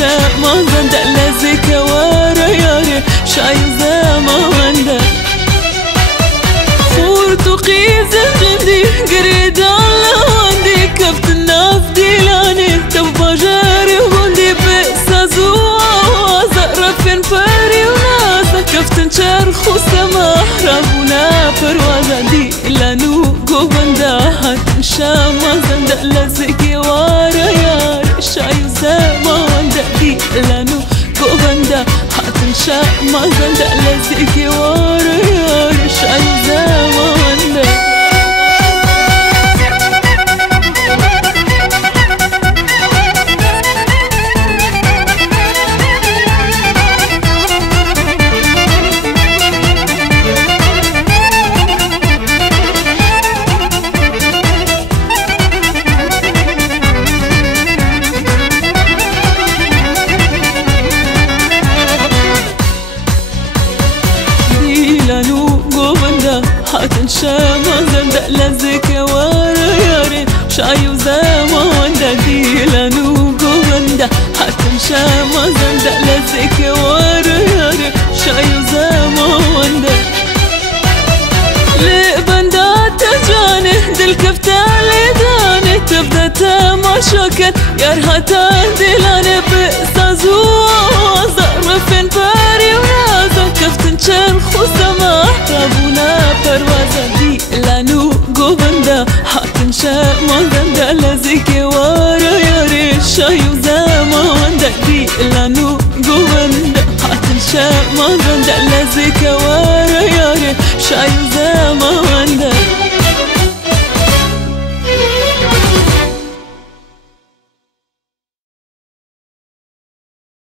ما زند لزك ورا ياري شاي زما وندا خورت وقيز جندي قريد الله وندي كفت الناف ديلاني تبا جاري وندي بسازوا زقرفين فاري وناسا كفت نشرخ وسما رابونا فروازا دي لانو قوبندا هتنشا ما زند لزك ورا ياري شاي زما وندا دي لانو قوبندا هتنشا ما زند لزك ورا ياري شاي زما وندا هتنشا ما زند لزك ورا ياري شاي وزما وندا دي لانو قوبندا هتنشا ما زند لزك ورا ياري شاي وزما وندا لبندا تجاني دل كفتا لداني تبدا تماشاكت يارهتا دلاني